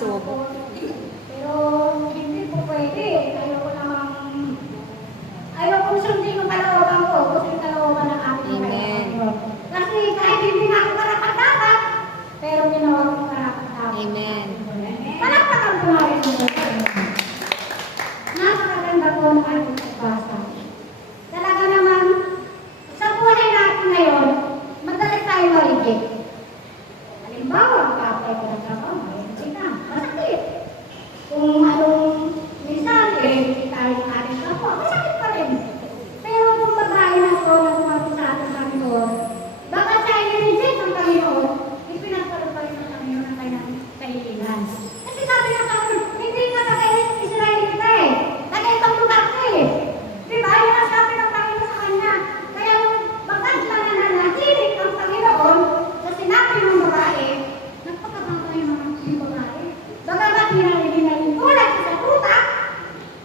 pagsubok. Pero hindi po pwede. Ayoko sundin yung kalooban ko. Gusto yung kalooban ng aking Amen. Kasi kahit hindi na ako karapat-dapat, pero ginawa ko karapat-dapat. Amen. Palakpakan po natin yung Diyos. Napakaganda po ng ating pagbasa. Talaga naman, sa buhay natin ngayon, madalas tayo ma-reject. Halimbawa, kapay ko ng trabaho, masakit. Kung anong minsan, hindi tayo ng ating kapwa, masakit pa rin. Pero kung babae na po na tumapos sa ating Panginoon, baka siya i-reject ng Panginoon, ipinagpalo pa rin ng Panginoon ang kanyang kahilingan. Kasi sabi ng Panginoon, hindi ka taga-Israelita eh. Taga-ibang lugar ka eh. Diba? Yun ang sabi ng Panginoon sa kanya. Kaya bakit lang na nanatilig ang Panginoon sa sinabi ng babae, nagpakabangay naman yung babae. Bagamat hinahili na yung tulad sa tuta,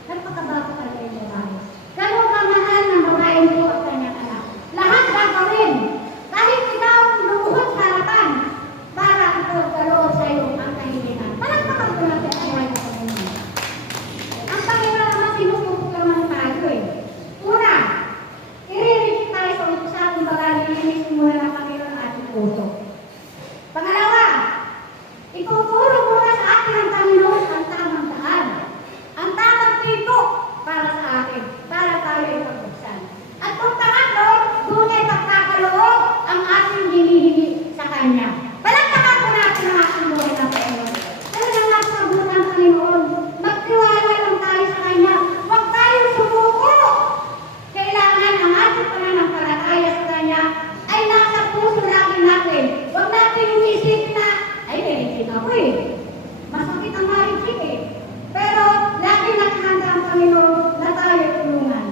nagpakabago talaga yung babae. Ganun kamahal ng babae nito at kanyang anak. Lahat gagawin. Kahit ikaw lumuhod sa harapan para ito galoon sa iyo ang kahilingan. Palagpakan ko natin ang buhay ng Panginoon. Ang Panginoon naman sinusubok naman tayo eh. Una, i-release tayo sa usapan baga nilinis muna ng Panginoon ang ating puso. Pangalawa, ituturo muna sa atin ng Panginoon ang tamang daan. Ang tamang tipo para sa atin, para tayo ay pagbuksan. At kung pangatlo, doon ay pagkakaloob ang ating hinihingi sa Kanya. Palagpakan ko natin ang ating buhay ng Panginoon. Talagang nagsagot ng Panginoon. Magtiwala lang tayo sa Kanya. Huwag tayong sumuko. Kailangan ang ating pananampalataya sa Kanya ay nasa puso lagi natin. Huwag natin yung isip na, ay, nilipin ako eh. Masakit ang maripik eh. Pero, lagi nakahanda ang Panginoon na tayo tulungan.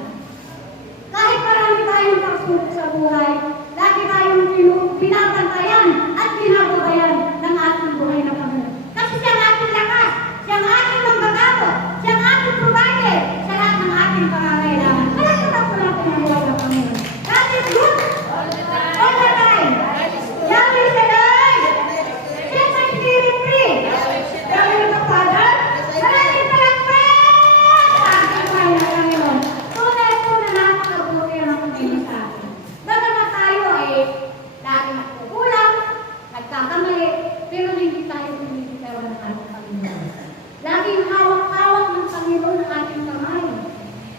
Kahit marami tayong pagsubok sa buhay, lagi tayong binabantayan at binababayan ng ating buhay na Panginoon. Kasi siya ang ating lakas, siya ang ating manggagamot, siya ang ating provider sa lahat ng ating pangangailangan. Palagpakan po natin ang buhay ng Panginoon. God is good all the time. Love is alive. Set my spirit free. Love is the Father. Maraming palakpak sa ating buhay ng Panginoon. Tunay po na napakabuti ang Panginoon sa atin. Bagamat tayo ay lagi nagkukulang, nagkakamali, pero hindi tayo bumibitaw ng ating Panginoon. Laging hawak-hawak ng Panginoon ang ating kamay.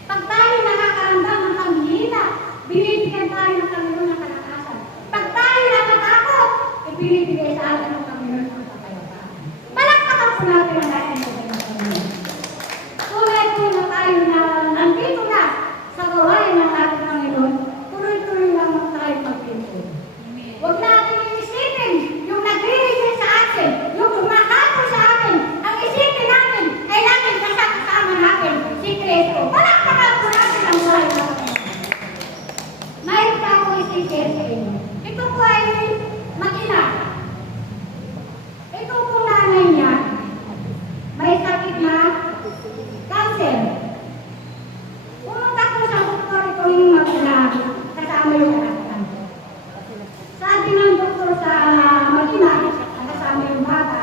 Pag tayo nakakaramdam ng paghihina, binibigyan tayo ng Panginoon ng kalakasan. Pag tayo nakatakot, ibinibigay sa atin ng Panginoon ang kapayapaan. Palakpakan po natin ang ating Panginoon. Tunay po na tayo na nandito na sa gawain ng ating Panginoon, tuloy-tuloy lamang tayo magpintun. Huwag natin iisipin yung nagbibigay sa atin, yung tumakapon sa atin. Ang isipin natin ay natin kasama natin si Kristo. Palakpakan po natin ang buhay ng Panginoon. Mayroon pa ako isishare sa inyo. Ito po ay mag-ina. Ito po nanay niya, may sakit na cancer. Pumunta ko sa doktor itong mag-ina, kasama yung anak. Sabi ng doktor sa mag-ina, kasama yung bata,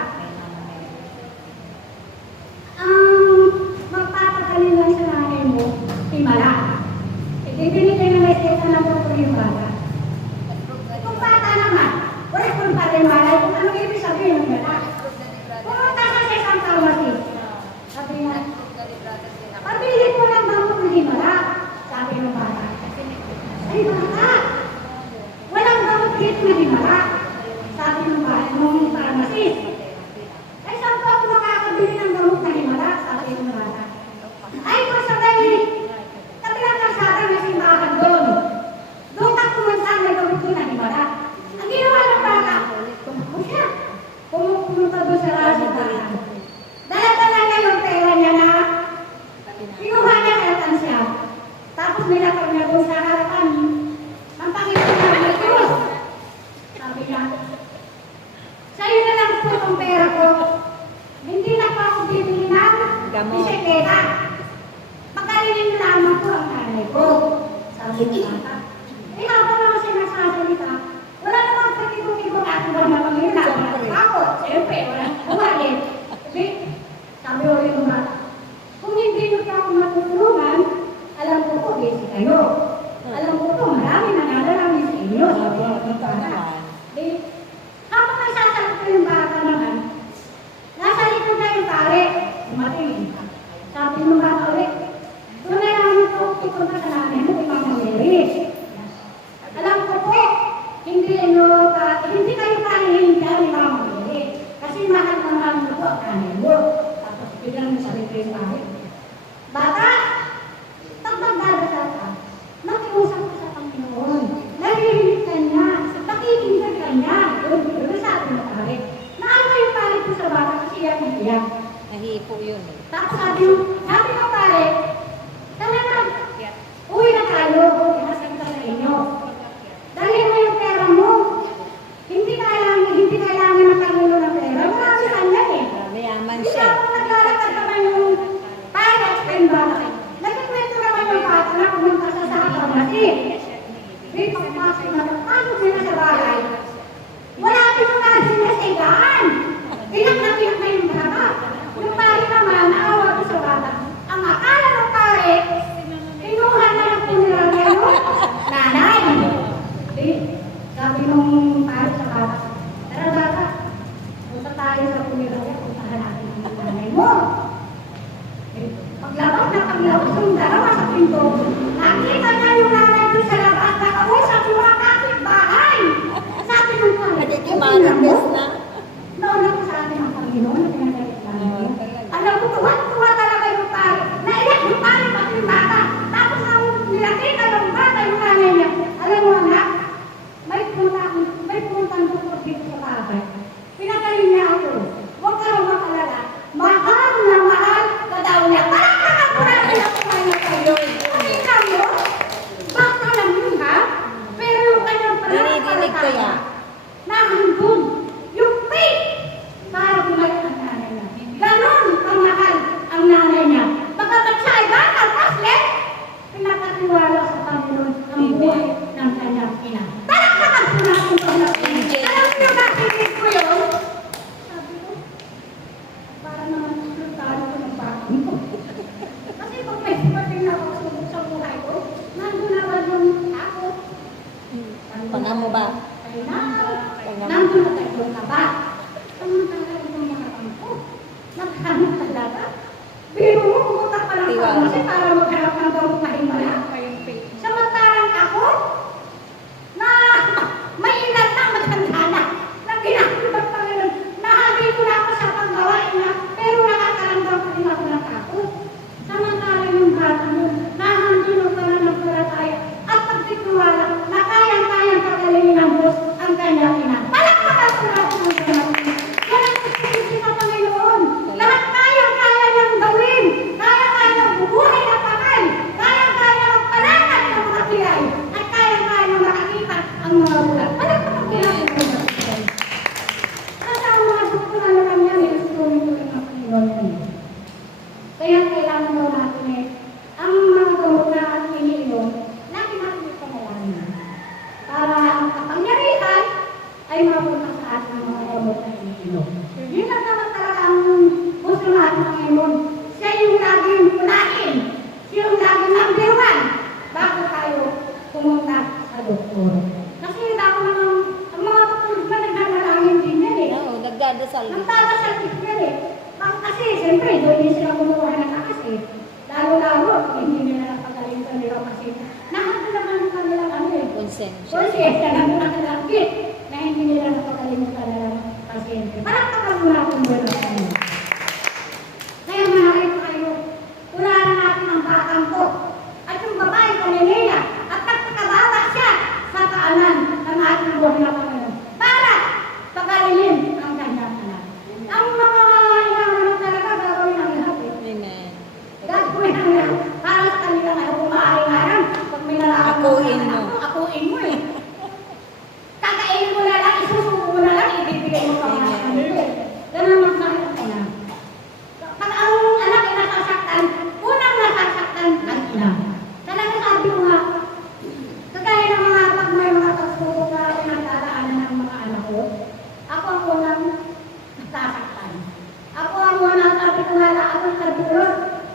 magpapagalin lang sa nanay mo, himala. Ibinigay na may tesa ng doktor yung bata. Kung bata naman, wala kung palimala, kung ano ibig sabihin ng bata. Pumunta ka sa isang pharmacy. Sabi niya, pabili ko ng gamot na himala. Sabi ng bata. Ay bata, walang gamot dito na himala. Sabi ng bata, ng pharmacist. Ay saan po ako makakabili ng gamot na himala? Sabi ng bata. Ay kung sa ganyan, kabilang kalsada may simbahan doon. Doon ka pumunta na gamot ko na himala. Ang ginawa ng bata, tumakbo siya. Pumunta doon sa lahat. Dala-dala niya yung pera niya na kinuha niya sa tansya. Tapos nilapag niya doon sa harapan ng Panginoon ng Diyos. Sabi niya, sa'yo na lang po ang pera ko. Hindi na pa ako bibili ng bisikleta. Pagkalinin lamang po ang nanay ko. Sabi niya, eh habang naman siya nagsasalita, wala namang pagkikong-ikong at wala namang yun na. Ako, siyempre, wala. Wala eh. Sabi ko yung bata, kung hindi nyo pa ako matutulungan, alam ko po, busy kayo. Alam ko po, marami nangangalangin sa inyo. Di, habang nagsasagot ko yung bata naman, nasa likod na yung pare, umating. Sabi ng bata ulit, kung nalaman ko, ipunta sa namin mo, ipamamili. Alam ko po, hindi kayo pahihindihan ni Mama Mary. Kasi mahal naman mo po ang kanin mo. Tapos biglang sabi ko yung pare, bata, pag magdadasal ka, makiusap ka sa Panginoon. Naririnig ka niya, pakikinggan ka niya. Yun sabi ng pare. Naawa yung pare ko sa bata kasi iyak. Nahipo yun eh. Tapos sabi ng pare, talaga, uwi na tayo, inasan ka sa inyo. Dalhin mo yung pera mo. Hindi kailangan ng Pangulo ng pera. Marami kanya eh. Mayaman Hindi siya. ako naglalakad naman yung pare at bata. Nagkikwento naman yung bata na pumunta sa sakang kasi. May pagpasok na paano sila sa bahay. Wala yung nasin na sigaan. Pinak na yung bata. Yung pare naman, naawa ko sa bata. Ang akala ng pare, kinuha na lang po nila ngayon. Nanay. Di, sabi nung pare sa bata, tara bata, punta tayo sa pumiraya, puntahan natin ang nanay mo. Paglabas yung dalawa sa pinto, nakita niya yung nanay doon sa labas, nakausap yung mga kapitbahay. Sabi nung pare, Nagkikimanabes na. noon ako sa atin ang Panginoon na pinagalit namin. Alam ko, tuwa talaga yung pare. Naiyak yung pare pati yung bata. Tapos nang nilakita ng bata yung nanay niya. Alam mo anak, may puntang doktor dito sa bahay. Pinagaling niya ako. Huwag ka lang makalala. Mahal na mahal ka daw niya. Parang nakapuraan niya ako kayo kayo. Nakita mo? Bata lang yun ha? Pero yung kanyang Narinig ko yan. nahandun yung faith para bumalik ang nanay niya. Ganon ang mahal ang nanay niya. Bagamat siya ay bata, paslet, pinapatiwala sa Panginoon ang buhay ng kanyang ina. Palakpakan po natin ito na ina. Alam niyo bakit ko yun? Sabi ko, para naman sultano ko ng bakit ko. Kasi pag may dumating na ako sa buhay ko, nandun naman yung ako. Panga mo ba? Nandun na tayo ka ba? Samantala itong mga bangko. Naghanap talaga. Biro mo, pumunta pa lang kasi para maghanap ng bangko mahimala. Samantalang ako, na may inat na maganda na. Na ginagawa Panginoon. Nahabi ko na ako sa paggawain niya, pero nakakaramdam pa rin ako ng takot. Samantalang yung bata mo, nahandun ka na ng palataya at pagtitiwala na kayang-kayang pagalingin ng Diyos ang kanyang ina. Palakpakan ko natin ang kanyang. Yan ang pagkikisi sa Panginoon. Lahat kayang-kaya niyang gawin. Kaya-kaya niyang bubuhay ng pakal. Kaya-kaya magpalangat ng mga pilay. At kaya-kaya niyang makikita ang mga bulat. Palakpakan ko natin ang kanyang. Kasi ang mga sukulan na kanya, nilusunin ko rin ang Panginoon. Kaya kailangan mo natin ang mga gamot na iniinom, lagi natin ito panalangin. Para ang kapangyarihan ay mapunta sa ating mga gamot na iniinom. Yun lang naman talaga ang gusto natin ng Panginoon. Siya yung laging unahin. Siya yung laging number one bago tayo pumunta sa doktor. Kasi ako naman, ang mga doktor ba nagdadalangin din yan eh. Oo, nagdadasal. Nagdadasal din yan eh. Kasi siyempre, doon din sila kumukuha ng takas eh. Lalo-lalo, hindi nila napagaling sa nila kasi nakita naman yung kanilang ano eh. Konsensya. Konsensya na nakalagit na hindi nila napagaling sa kanilang pasyente. Parang kapag natin doon ang ano. Kaya manakit kayo, unahan natin ang batang ko at yung babae kanilina at nagpakabata siya sa kaanan ng ating buhay na Panginoon para pagalingin ang kanyang anak. Ang mga inaanap talaga gagawin ang lahat eh. Amen. Gagawin ang lahat para sa kanilang ano kung maaaring aram. Pag may nalaman Akuin mo. Akuin mo eh. Kakainin mo na lang, isusuko mo na lang, ibibigay mo pa mga kanila. Ganun ang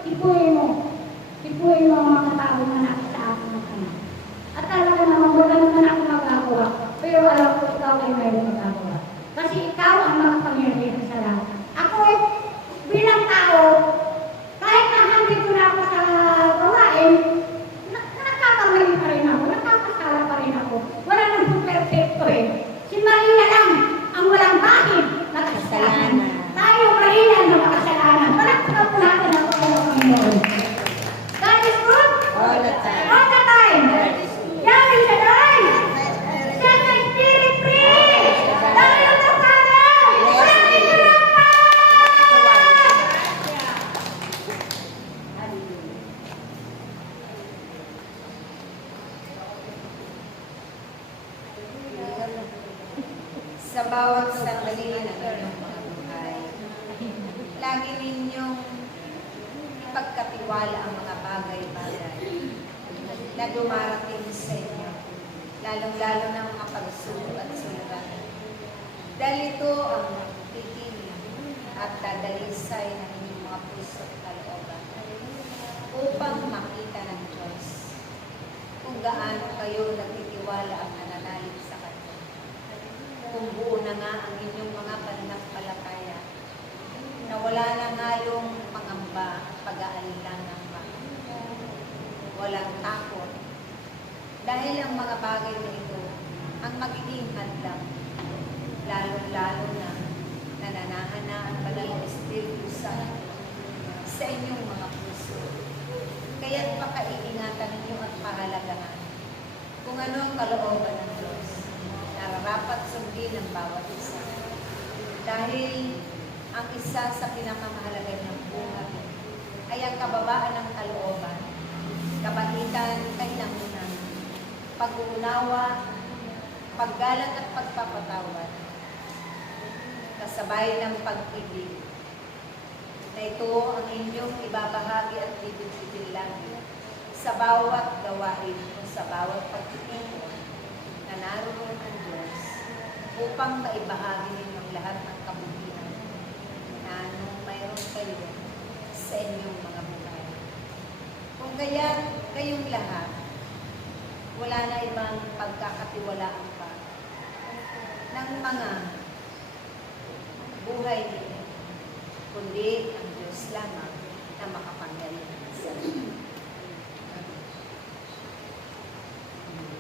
Ipuin mo. Ipuin mo ang mga tao na nakita sa akin ng anak. At talaga naman wala naman ako magagawa. Pero alam ko ikaw ay mayroong magagawa. Kasi ikaw ang makapangyarihan sa lahat. Ako, bilang tao, kahit na nandito na ako sa gawain, nakakamali pa rin ako, nakakasala pa rin ako. Wala nang perfecto eh. Si Maria lang ang walang bahid na kasalanan. Tayo Maria na makasalanan. Palakpakan po natin ang Panginoon. God is good. All the time. All the time. Yahweh Shaddai. Set my spirit free. Tayo na Father. Maraming salamat. Sa bawat sandali ng inyong mga buhay, lagi ninyong ipagkatiwala ang mga bagay-bagay na dumarating sa inyo, lalong-lalo ng mga pagsuko at suliranin. Dahil ito ang titiling at dadalisay ng inyong mga puso at kalooban upang makita ng Diyos kung gaano kayo nagtitiwala at nananalig sa Kanya. Kung buo na nga ang inyong mga pananampalataya, na wala na halong pangamba, pag-aalinlangan pa. Walang takot. Dahil ang mga bagay na ito ang magiging hadlang, lalo-lalo na nananahan na ang banal na Espiritu Santo sa inyong mga puso. Kaya't pakaiingatan ninyo at pahalagahan kung ano ang kalooban ng Diyos. Nararapat sundin ng bawat isa. Dahil ang isa sa pinakamahalaga ng buhay ay ang kababaan ng kalooban, kabaitan, kainamunan, pag-uunawa, paggalang at pagpapatawad, kasabay ng pag-ibig, na ito ang inyong ibabahagi at bibigyan lagi sa bawat gawain o sa bawat pagtitipon na naroon ang Diyos upang maibahagi ninyong lahat ng kabutihan na anong mayroon kayo sa inyong mga buhay. Kung kaya kayong lahat, wala na ibang pagkakatiwalaan pa ng mga buhay ninyo, kundi ang Diyos lamang na makapangyarihan sa inyo.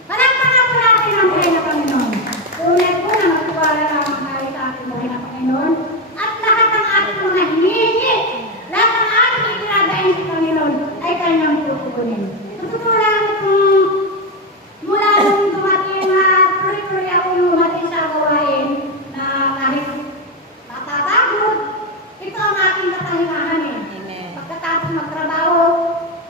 Palakpakan po natin ang buhay na Panginoon. Tunay po na magtiwala lamang tayo sa ating buhay na Panginoon at lahat ng ating mga hinihingi, lahat ng ating itinadain sa Panginoon ay kanyang tutugunin. Totoo lang kung mula nung dumating na tuloy-tuloy ako lumating sa gawain na kahit matapagod, ito ang aking katahimahan eh. Amen. Pagkatapos magtrabaho,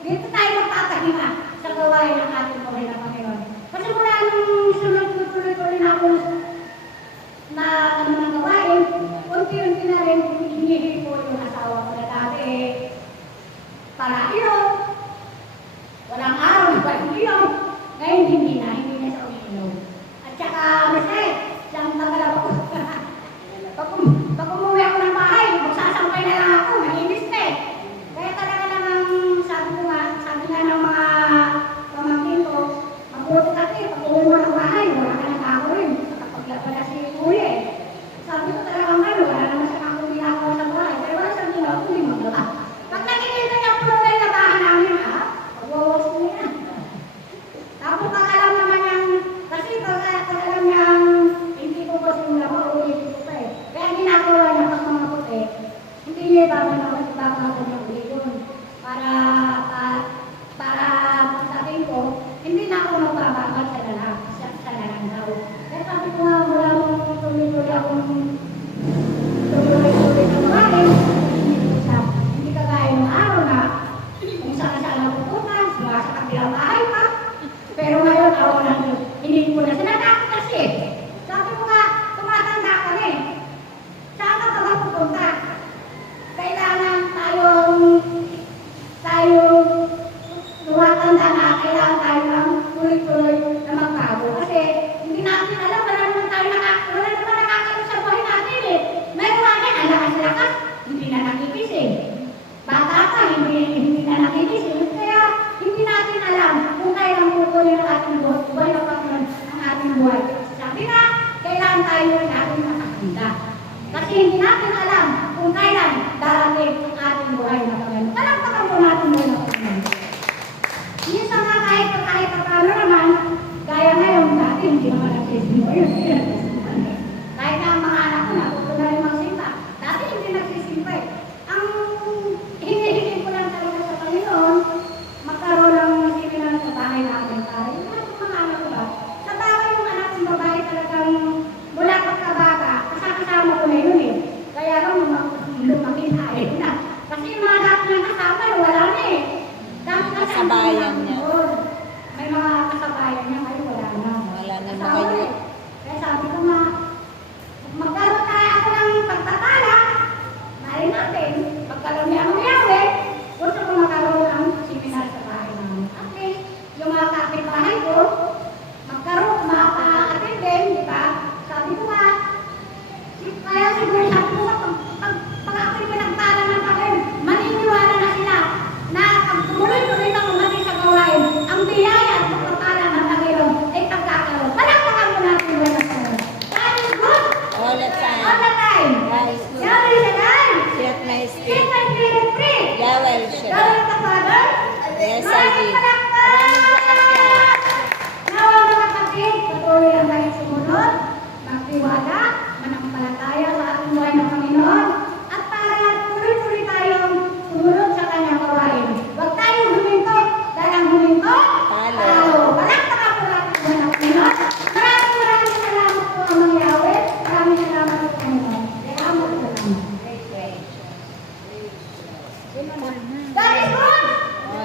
dito tayo magtatahinga sa gawain ng ating buhay na Panginoon. Kasi mula nung sunod tuloy-tuloy na ako na ng gawain, unti-unti na rin hinihingi ko yung asawa ko na dati. Para ilong, walang araw na walang ilong. Ngayon hindi na sa umiinom. At saka, siyang tagalab ako. Pag umuwi ako ng bahay, magsasampay na lang ako, mainis na eh. Kaya talaga naman, asawa kayo. eh. Kaya sabi ko nga